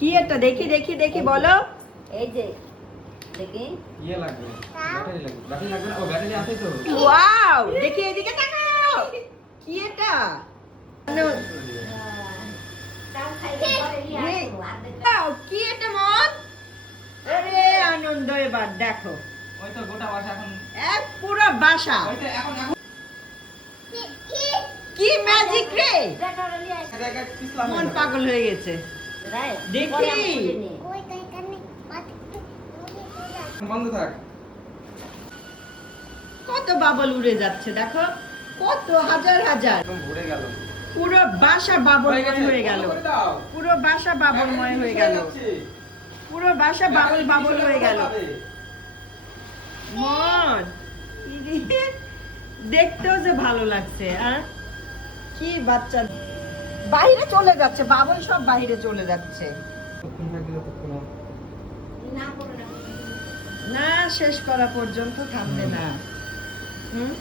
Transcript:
কি এটা দেখি দেখি দেখি বলো। এই যে দেখি ইয়ে লাগবে, ব্যাটারি লাগবে না। ও ব্যাটারি আছে তো। ওয়াও, দেখি এদিকে তাকাও। কি এটা? তাও খাইতে পরে নিয়ে আসবো আর দেখো। ওয়াও, কি এটা মন? আরে আনন্দ এবার দেখো। ওই তো গোটা বাসা এখন, এক পুরো বাসা। ওইটা এখন এখন কি ম্যাজিক রে! দেখো ওরা নিয়ে আসবো। এক পিছলা মন পাগল হয়ে গেছে। রাই, দেখি। পরে আমি খুলে নিই। বন্ধ থাক। কত বাবল উড়ে যাচ্ছে দেখো, কত হাজার হাজার। একদম ভরে গেল। পুরো বাসা বাবলময় হয়ে গেল। বন্ধ করে দাও। পুরো বাসা বাবলময় হয়ে গেল। পুরো বাসা বাবল বাবল হয়ে গেল। মন, ইরে, দেখতেও যে ভালো লাগছে। কি বাচ্চা বাইরে চলে যাচ্ছে, বাবল সব বাইরে চলে যাচ্ছে। কতক্ষণ থাকবে ততক্ষণ? না করো না। না, শেষ করা পর্যন্ত থামবে না। হুম।